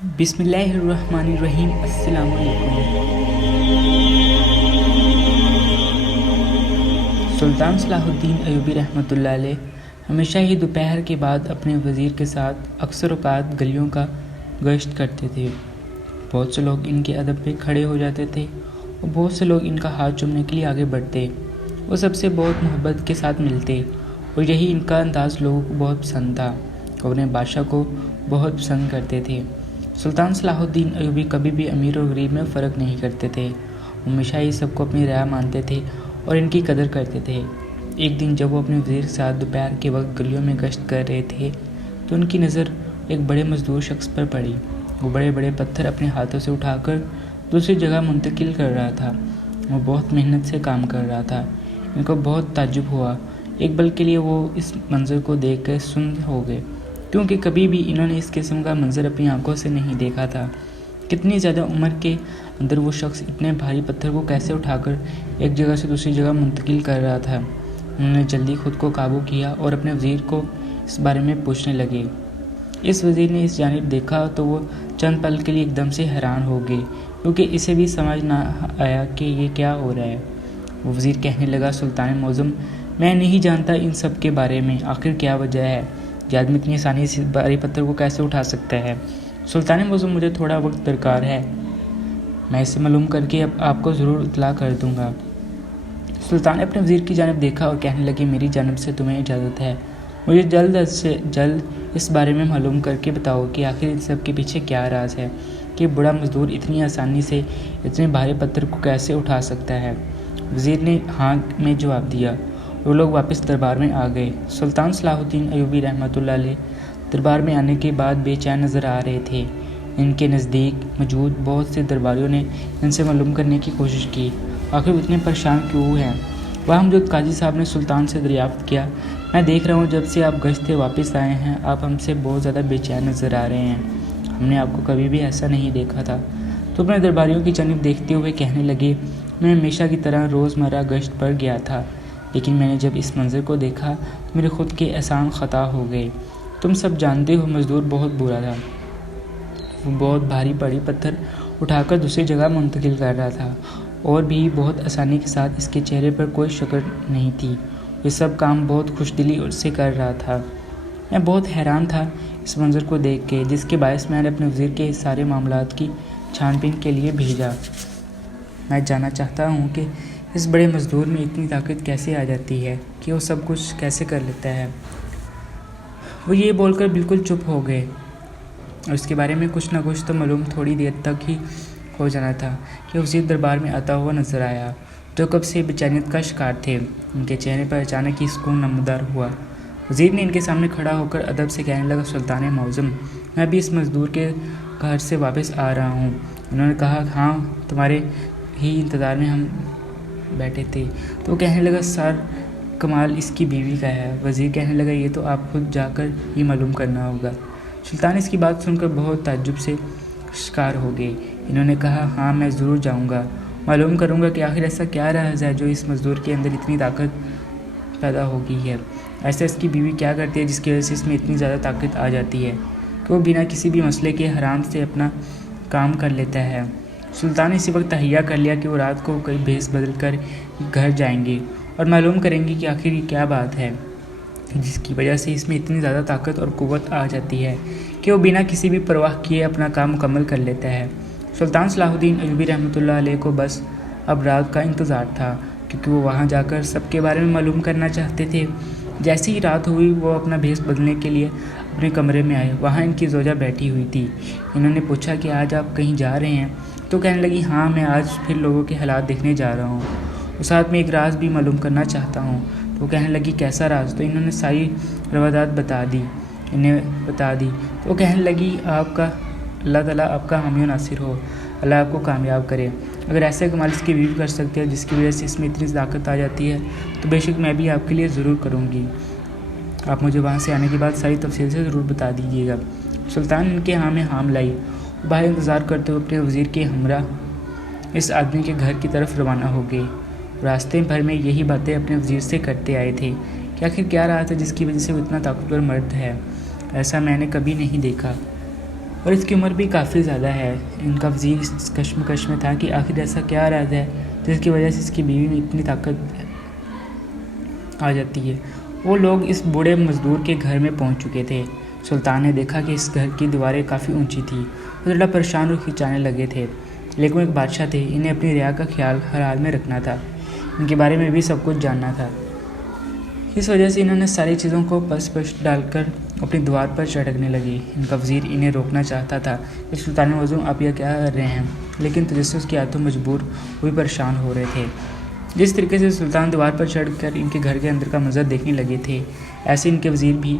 بسم اللہ الرحمن الرحیم۔ السلام علیکم۔ سلطان صلاح الدین ایوبی رحمۃ اللہ علیہ ہمیشہ ہی دوپہر کے بعد اپنے وزیر کے ساتھ اکثر اوقات گلیوں کا گشت کرتے تھے۔ بہت سے لوگ ان کے ادب پہ کھڑے ہو جاتے تھے اور بہت سے لوگ ان کا ہاتھ چومنے کے لیے آگے بڑھتے۔ وہ سب سے بہت محبت کے ساتھ ملتے اور یہی ان کا انداز لوگوں کو بہت پسند تھا اور انہیں بادشاہ کو بہت پسند کرتے تھے۔ سلطان صلاح الدین ایوبی کبھی بھی امیر اور غریب میں فرق نہیں کرتے تھے۔ ہمیشہ ہی سب کو اپنی رعایا مانتے تھے اور ان کی قدر کرتے تھے۔ ایک دن جب وہ اپنے وزیر کے ساتھ دوپہر کے وقت گلیوں میں گشت کر رہے تھے تو ان کی نظر ایک بڑے مزدور شخص پر پڑی۔ وہ بڑے بڑے پتھر اپنے ہاتھوں سے اٹھا کر دوسری جگہ منتقل کر رہا تھا۔ وہ بہت محنت سے کام کر رہا تھا۔ ان کو بہت تعجب ہوا۔ ایک پل کے لیے وہ اس منظر کو دیکھ کر سن ہو گئے، کیونکہ کبھی بھی انہوں نے اس قسم کا منظر اپنی آنکھوں سے نہیں دیکھا تھا۔ کتنی زیادہ عمر کے اندر وہ شخص اتنے بھاری پتھر کو کیسے اٹھا کر ایک جگہ سے دوسری جگہ منتقل کر رہا تھا۔ انہوں نے جلدی خود کو قابو کیا اور اپنے وزیر کو اس بارے میں پوچھنے لگے۔ اس وزیر نے اس جانب دیکھا تو وہ چند پل کے لیے ایک دم سے حیران ہو گئے، کیونکہ اسے بھی سمجھ نہ آیا کہ یہ کیا ہو رہا ہے۔ وہ وزیر کہنے لگا، سلطان معظم، میں نہیں جانتا ان سب کے بارے میں، آخر کیا وجہ ہے؟ یہ آدمی اتنی آسانی سے بھاری پتھر کو کیسے اٹھا سکتا ہے؟ سلطان معظم، مجھے تھوڑا وقت درکار ہے، میں اسے معلوم کر کے آپ کو ضرور اطلاع کر دوں گا۔ سلطان نے اپنے وزیر کی جانب دیکھا اور کہنے لگے، میری جانب سے تمہیں اجازت ہے، مجھے جلد سے جلد اس بارے میں معلوم کر کے بتاؤ کہ آخر ان سب کے پیچھے کیا راز ہے کہ بڑا مزدور اتنی آسانی سے اتنے بھاری پتھر کو کیسے اٹھا سکتا ہے۔ وزیر نے ہاں میں جواب دیا۔ وہ لوگ واپس دربار میں آ گئے۔ سلطان صلاح الدین ایوبی رحمۃ اللہ علیہ دربار میں آنے کے بعد بے چین نظر آ رہے تھے۔ ان کے نزدیک موجود بہت سے درباریوں نے ان سے معلوم کرنے کی کوشش کی، آخر وہ اتنے پریشان کیوں ہیں۔ وہاں موجود قاضی صاحب نے سلطان سے دریافت کیا، میں دیکھ رہا ہوں جب سے آپ گشت سے واپس آئے ہیں آپ ہم سے بہت زیادہ بے چین نظر آ رہے ہیں۔ ہم نے آپ کو کبھی بھی ایسا نہیں دیکھا تھا۔ تو اپنے درباریوں کی جانب دیکھتے ہوئے کہنے لگے، میں ہمیشہ کی طرح روزمرہ گشت پر گیا تھا، لیکن میں نے جب اس منظر کو دیکھا تو میرے خود کے احسان خطا ہو گئے۔ تم سب جانتے ہو مزدور بہت برا تھا، وہ بہت بھاری بڑی پتھر اٹھا کر دوسری جگہ منتقل کر رہا تھا اور بھی بہت آسانی کے ساتھ، اس کے چہرے پر کوئی شکر نہیں تھی۔ یہ سب کام بہت خوش دلی سے کر رہا تھا۔ میں بہت حیران تھا اس منظر کو دیکھ کے، جس کے باعث میں نے اپنے وزیر کے سارے معاملات کی چھان بین کے لیے بھیجا۔ میں جاننا چاہتا ہوں کہ اس بڑے مزدور میں اتنی طاقت کیسے آ جاتی ہے کہ وہ سب کچھ کیسے کر لیتا ہے۔ وہ یہ بول کر بالکل چپ ہو گئے اور اس کے بارے میں کچھ نہ کچھ تو معلوم تھوڑی دیر تک ہی ہو جانا تھا کہ وزیر دربار میں آتا ہوا نظر آیا، جو کب سے بے چینیت کا شکار تھے۔ ان کے چہرے پر اچانک ہی سکون نمودار ہوا۔ وزیر نے ان کے سامنے کھڑا ہو کر ادب سے کہنے لگا، سلطان معظم، میں بھی اس مزدور کے گھر سے واپس آ رہا ہوں۔ انہوں نے کہا، ہاں تمہارے ہی انتظار میں ہم بیٹھے تھے۔ تو وہ کہنے لگا، سر کمال اس کی بیوی کا ہے۔ وزیر کہنے لگا، یہ تو آپ خود جا کر ہی معلوم کرنا ہوگا۔ سلطان اس کی بات سن کر بہت تعجب سے شکار ہو گئے۔ انہوں نے کہا، ہاں میں ضرور جاؤں گا، معلوم کروں گا کہ آخر ایسا کیا راز ہے جو اس مزدور کے اندر اتنی طاقت پیدا ہو گئی ہے۔ ایسا اس کی بیوی کیا کرتی ہے جس کی وجہ سے اس میں اتنی زیادہ طاقت آ جاتی ہے کہ وہ بنا کسی بھی مسئلے کے حرام سے اپنا کام کر لیتا ہے۔ سلطان نے اسی وقت تہیہ کر لیا کہ وہ رات کو کوئی بھیس بدل کر گھر جائیں گے اور معلوم کریں گے کہ آخر یہ کیا بات ہے جس کی وجہ سے اس میں اتنی زیادہ طاقت اور قوت آ جاتی ہے کہ وہ بنا کسی بھی پرواہ کیے اپنا کام مکمل کر لیتا ہے۔ سلطان صلاح الدین ایوبی رحمۃ اللہ علیہ کو بس اب رات کا انتظار تھا، کیونکہ وہ وہاں جا کر سب کے بارے میں معلوم کرنا چاہتے تھے۔ جیسی ہی رات ہوئی وہ اپنا بھیس بدلنے کے لیے اپنے کمرے میں آئے۔ وہاں ان کی زوجہ بیٹھی ہوئی تھی۔ انہوں نے پوچھا کہ آج آپ کہیں جا رہے ہیں؟ تو کہنے لگی، ہاں میں آج پھر لوگوں کے حالات دیکھنے جا رہا ہوں اور ساتھ میں ایک راز بھی معلوم کرنا چاہتا ہوں۔ تو وہ کہنے لگی، کیسا راز؟ تو انہوں نے ساری روایات بتا دی۔ تو وہ کہنے لگی، آپ کا اللہ تعالیٰ آپ کا حامی و ناصر ہو، اللہ آپ کو کامیاب کرے۔ اگر ایسے کمال اس کی بیوی کر سکتے ہیں جس کی وجہ سے اس میں اتنی طاقت آ جاتی ہے تو بے شک میں بھی آپ کے لیے ضرور کروں گی۔ آپ مجھے وہاں سے آنے کے بعد ساری تفصیل سے ضرور بتا دیجیے گا۔ سلطان ان کے ہاں میں ہاں ملائی، باہر انتظار کرتے ہوئے اپنے وزیر کے ہمراہ اس آدمی کے گھر کی طرف روانہ ہو گئے۔ راستے بھر میں یہی باتیں اپنے وزیر سے کرتے آئے تھے کہ آخر کیا رہا تھا جس کی وجہ سے وہ اتنا طاقتور مرد ہے، ایسا میں نے کبھی نہیں دیکھا۔ اور اس کی عمر بھی کافی زیادہ ہے۔ ان کا وزیر اس کشمکش میں تھا کہ آخر ایسا کیا راز ہے جس کی وجہ سے اس کی بیوی میں اتنی طاقت آ جاتی ہے۔ وہ لوگ اس بوڑھے مزدور کے گھر میں پہنچ چکے تھے۔ سلطان نے دیکھا کہ اس گھر کی دیواریں کافی اونچی تھیں۔ وہ تھوڑا پریشان اور کھچانے لگے تھے، لیکن وہ ایک بادشاہ تھے، انہیں اپنی رعایا کا خیال ہر حال میں رکھنا تھا، ان کے بارے میں بھی سب کچھ جاننا تھا۔ اس وجہ سے انہوں نے ساری چیزوں کو پس پش ڈال کر اپنی دیوار پر چڑھنے لگی۔ ان کا وزیر انہیں روکنا چاہتا تھا کہ سلطان معظم آپ یہ کیا کر رہے ہیں، لیکن تجسس کی عادتوں مجبور وہ بھی پریشان ہو رہے تھے۔ جس طریقے سے سلطان دیوار پر چڑھ کر ان کے گھر کے اندر کا منظر دیکھنے لگے تھے، ایسے ان کے وزیر بھی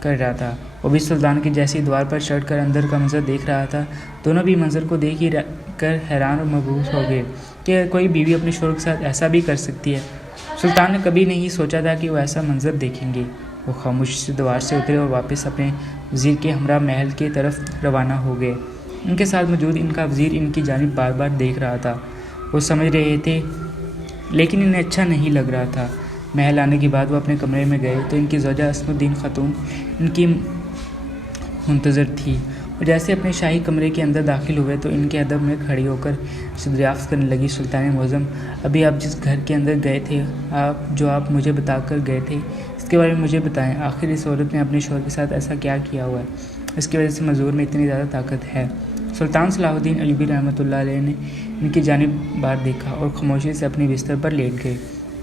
کر رہا تھا۔ وہ بھی سلطان کی جیسی دیوار پر چڑھ کر اندر کا منظر دیکھ رہا تھا۔ دونوں بھی منظر کو دیکھ ہی کر حیران اور مبہوت ہو گئے کہ کوئی بیوی اپنے شوہر کے ساتھ ایسا بھی کر سکتی ہے۔ سلطان نے کبھی نہیں سوچا تھا کہ وہ ایسا منظر دیکھیں گے۔ وہ خاموشی سے دیوار سے اترے اور واپس اپنے وزیر کے ہمراہ محل کی طرف روانہ ہو گئے۔ ان کے ساتھ موجود ان کا وزیر ان کی جانب بار بار دیکھ رہا تھا۔ وہ سمجھ رہے تھے، لیکن انہیں اچھا نہیں لگ رہا تھا۔ محل آنے کے بعد وہ اپنے کمرے میں گئے تو ان کی زوجہ اسم الدین خاتون ان کی منتظر تھی، اور جیسے اپنے شاہی کمرے کے اندر داخل ہوئے تو ان کے ادب میں کھڑی ہو کر دریافت کرنے لگی، سلطان معظم، ابھی آپ جس گھر کے اندر گئے تھے، جو آپ مجھے بتا کر گئے تھے، اس کے بارے میں مجھے بتائیں۔ آخر اس عورت نے اپنے شوہر کے ساتھ ایسا کیا کیا ہوا ہے، اس کی وجہ سے مزدور میں اتنی زیادہ طاقت ہے؟ سلطان صلاح الدین ایوبی رحمۃ اللہ علیہ نے ان کی جانب بار دیکھا اور خاموشی سے اپنی بستر پر لیٹ گئے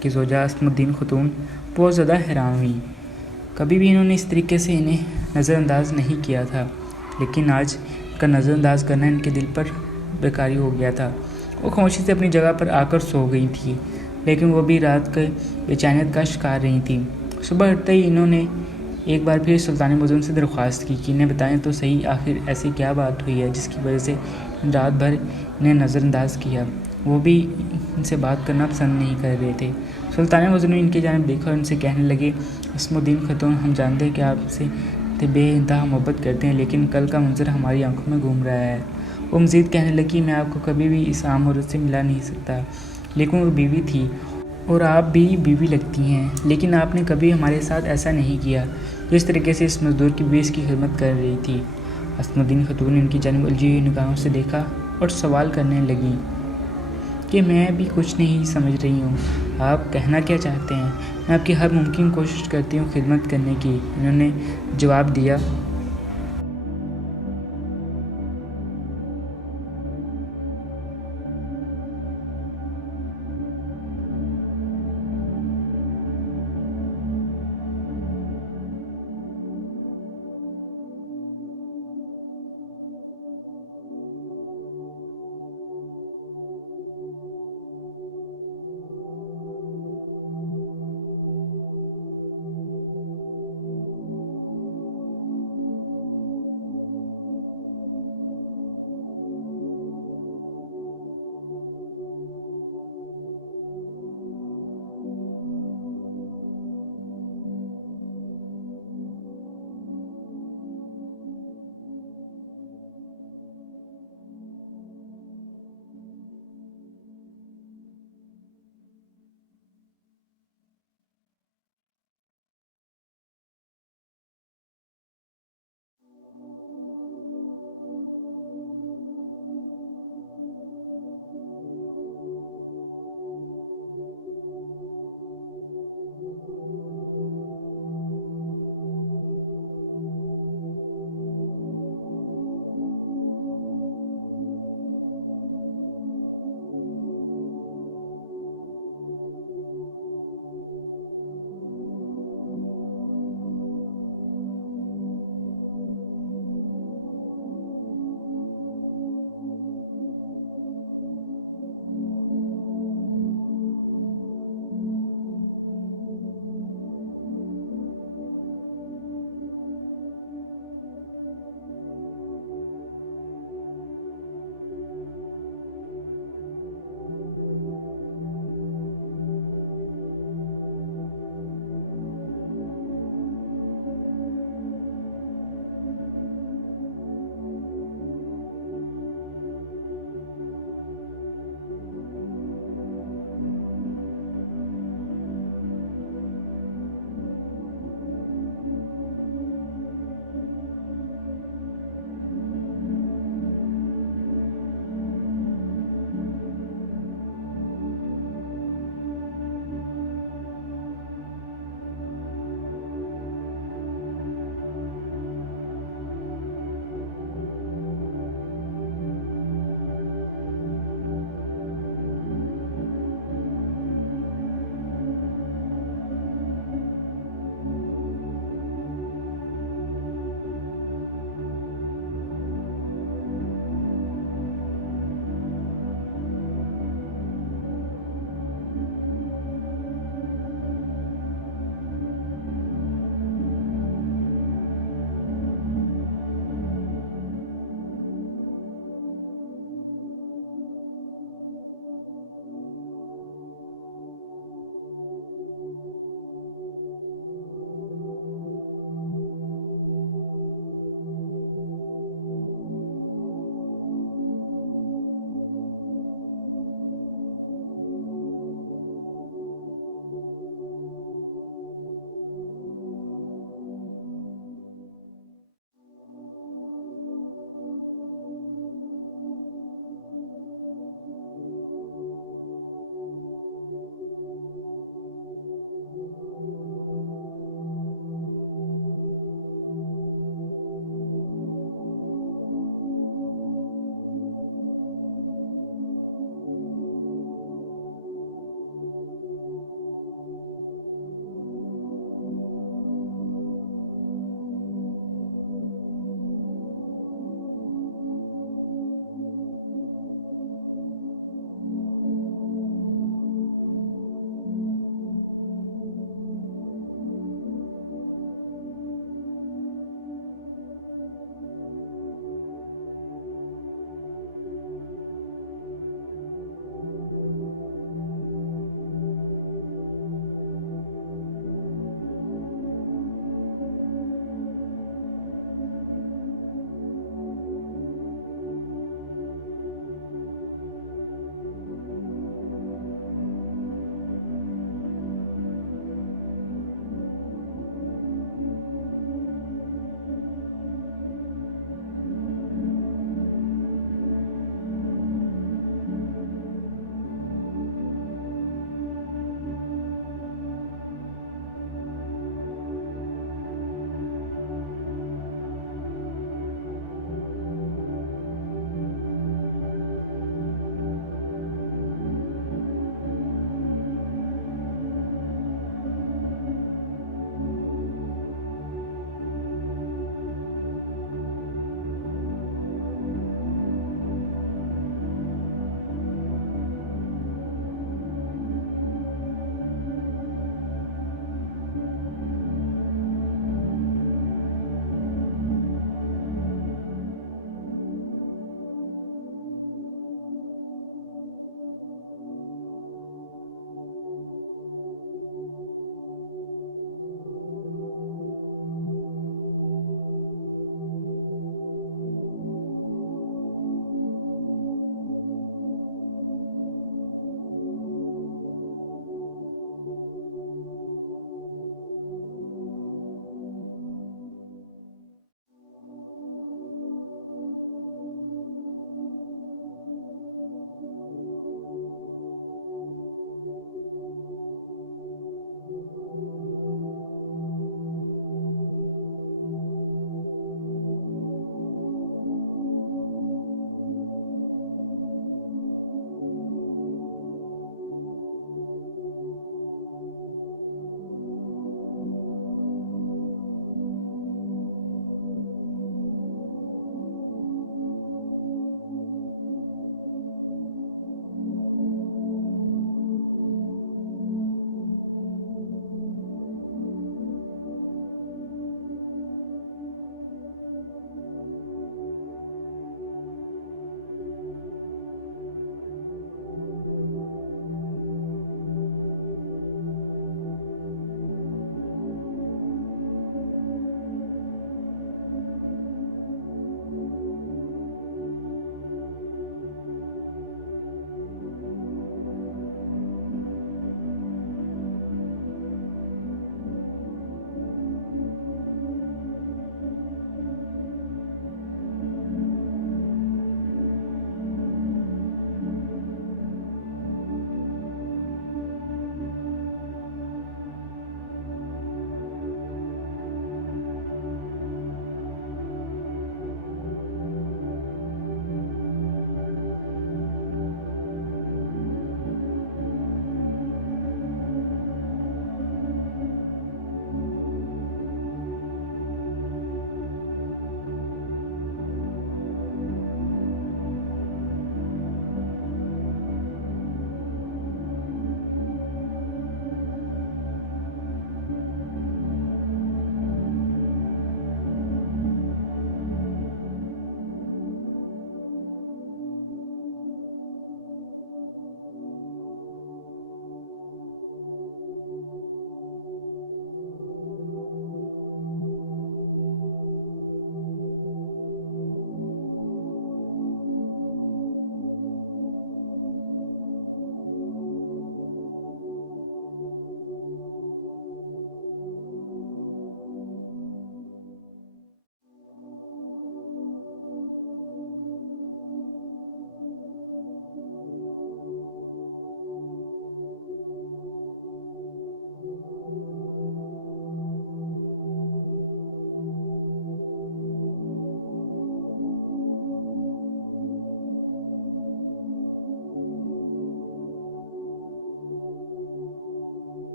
کہ زوجہ اسم الدین خاتون بہت زیادہ حیران ہوئی۔ کبھی بھی انہوں نے اس طریقے سے انہیں نظر انداز نہیں کیا تھا، لیکن آج ان کا نظر انداز کرنا ان کے دل پر بیکاری ہو گیا تھا۔ وہ خاموشی سے اپنی جگہ پر آ کر سو گئی تھی، لیکن وہ بھی رات کے بے چینیت کا شکار رہی تھیں۔ صبح اٹھتے ہی انہوں نے ایک بار پھر سلطان معظم سے درخواست کی کہ انہیں بتائیں تو صحیح، آخر ایسی کیا بات ہوئی ہے جس کی وجہ سے رات بھر انہیں نظر انداز کیا۔ وہ بھی ان سے بات کرنا پسند نہیں کر رہے تھے۔ سلطان معظم نے ان کی جانب دیکھا اور ان سے کہنے لگے، اسم الدین خاتون، ہم جانتے ہیں کہ آپ سے بے انتہا محبت کرتے ہیں، لیکن کل کا منظر ہماری آنکھوں میں گھوم رہا ہے۔ وہ مزید کہنے لگی، میں آپ کو کبھی بھی اس عام عورت سے ملا نہیں سکتا، لیکن وہ بیوی تھی اور آپ بھی بیوی لگتی ہیں، لیکن آپ نے کبھی ہمارے ساتھ ایسا نہیں کیا جس طریقے سے اس مزدور کی بیوی اس کی خدمت کر رہی تھی۔ اسم الدین خاتون نے ان کی جانب الجھی ہوئی نگاہوں سے دیکھا اور سوال کرنے لگی کہ میں بھی کچھ نہیں سمجھ رہی ہوں، آپ کہنا کیا چاہتے ہیں؟ میں آپ کی ہر ممکن کوشش کرتی ہوں خدمت کرنے کی، انہوں نے جواب دیا۔